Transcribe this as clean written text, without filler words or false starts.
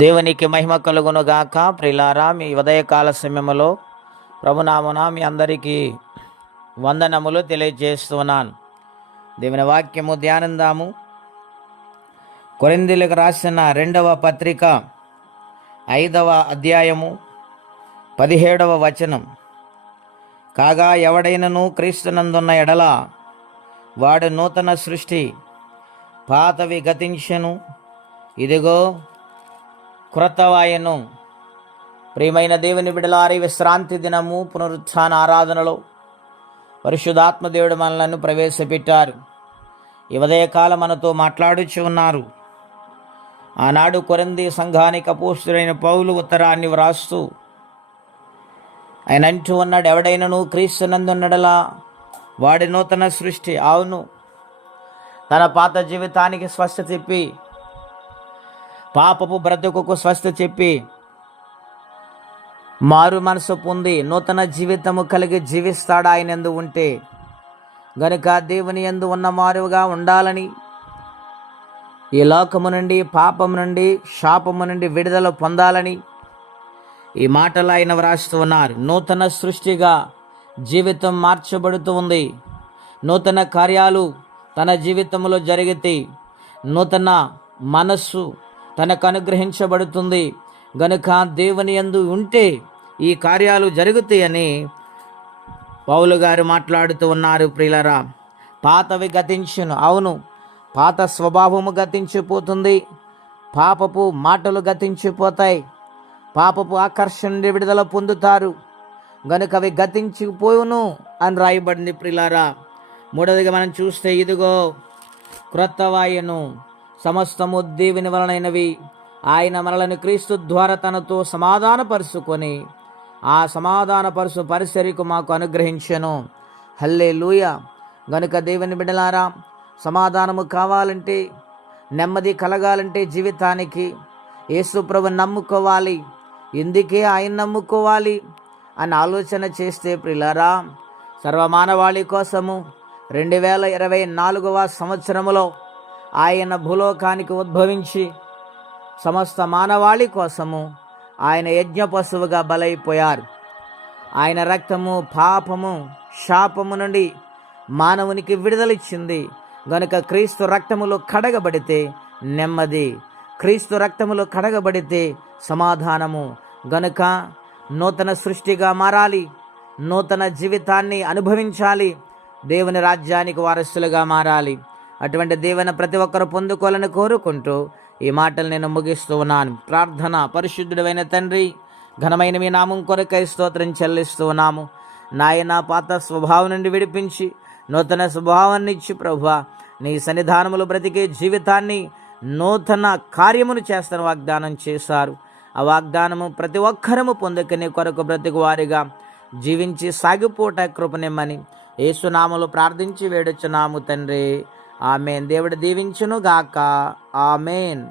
దేవునికి మహిమ కలుగును గాక. ప్రిలారా, మీ ఉదయకాల సమయంలో ప్రభునామమున మీ అందరికీ వందనములు తెలియజేస్తున్నాను. దేవుని వాక్యము ధ్యానిందాము. కొరింథీయులకు రాసిన 2వ పత్రిక 5వ అధ్యాయము 17వ వచనం. కాగా ఎవడైనను క్రీస్తునందున్న ఎడల వాడు నూతన సృష్టి, పాతవి గతించెను, ఇదిగో క్రొత్తవాయను. ప్రియమైన దేవుని బిడలారి, విశ్రాంతి దినము పునరుత్థాన ఆరాధనలో పరిశుద్ధాత్మ దేవుడు మనలను ప్రవేశపెట్టారు. ఈ ఉదయకాలం మనతో మాట్లాడుచు ఉన్నారు. ఆనాడు కొరింథీ సంఘానికి అపోస్తలుడైన పౌలు ఉత్తరాన్ని వ్రాస్తూ ఆయన అంటూ ఉన్నాడు, ఎవడైనను క్రీస్తునందున్నడలా వాడి నూతన సృష్టి. అవును, తన పాత జీవితానికి స్వస్థత చెప్పి, పాపపు బ్రతుకుకు స్వస్థ చెప్పి, మారు మనసు పొంది నూతన జీవితము కలిగి జీవిస్తాడు ఆయన యందు ఉంటే. గనుక దేవుని యందు ఉన్న మారుగా ఉండాలని, ఈ లోకము నుండి, పాపము నుండి, శాపము నుండి విడుదల పొందాలని ఈ మాటలు ఆయన వ్రాస్తూ ఉన్నారు. నూతన సృష్టిగా జీవితం మార్చబడుతూ ఉంది. నూతన కార్యాలు తన జీవితంలో జరిగితే నూతన మనస్సు తనకు అనుగ్రహించబడుతుంది. గనుక దేవుని యందు ఉంటే ఈ కార్యాలు జరుగుతాయని పౌలు గారు మాట్లాడుతూ ఉన్నారు. ప్రియులరా, పాతవి గతించును. అవును, పాత స్వభావము గతించిపోతుంది. పాపపు మాటలు గతించిపోతాయి. పాపపు ఆకర్షణ విడుదల పొందుతారు. గనుక అవి గతించిపోవును అని రాయబడింది. ప్రియులారా, మూడవదిగా మనం చూస్తే, ఇదిగో క్రొత్తవాయను. సమస్తము దేవుని వలనైనవి. ఆయన మనలను క్రీస్తు ద్వారా తనతో సమాధానపరుచుకొని ఆ సమాధానపరుచు పరిసరికి మాకు అనుగ్రహించెను. హల్లెలూయా. గనుక దేవుని బిడ్డలారా, సమాధానము కావాలంటే, నెమ్మది కలగాలంటే జీవితానికి యేసు ప్రభువుని నమ్ముకోవాలి. ఎందుకే ఆయన నమ్ముకోవాలి అని ఆలోచన చేస్తే, ప్రియులారా, సర్వమానవాళి కోసము 2024వ సంవత్సరములో ఆయన భూలోకానికి ఉద్భవించి సమస్త మానవాళి కోసము ఆయన యజ్ఞ పశువుగా బలైపోయారు. ఆయన రక్తము పాపము, శాపము నుండి మానవునికి విడుదలిచ్చింది. గనుక క్రీస్తు రక్తములో కడగబడితే నెమ్మది, క్రీస్తు రక్తములో కడగబడితే సమాధానము. గనుక నూతన సృష్టిగా మారాలి, నూతన జీవితాన్ని అనుభవించాలి, దేవుని రాజ్యానికి వారసులుగా మారాలి. అటువంటి దేవుని ప్రతి ఒక్కరు పొందుకోవాలని కోరుకుంటూ ఈ మాటలు నేను ముగిస్తూ ఉన్నాను. ప్రార్థన. పరిశుద్ధుడైన తండ్రి, ఘనమైన మీ నామం కొరకై స్తోత్రం చెల్లిస్తూ ఉన్నాము. నాయన, పాత స్వభావం నుండి విడిపించి నూతన స్వభావాన్ని ఇచ్చి ప్రభువా, నీ సన్నిధానములు బ్రతికే జీవితాన్ని, నూతన కార్యమును చేస్తాను వాగ్దానం చేశారు. ఆ వాగ్దానము ప్రతి ఒక్కరము పొందుకునే కొరకు బ్రతికి వారిగా జీవించి సాగిపోట కృపనిమ్మని యేసునామములో ప్రార్థించి వేడుచున్నాము తండ్రి. ఆమెన్. దేవుడు దీవించును గాక. ఆమెన్.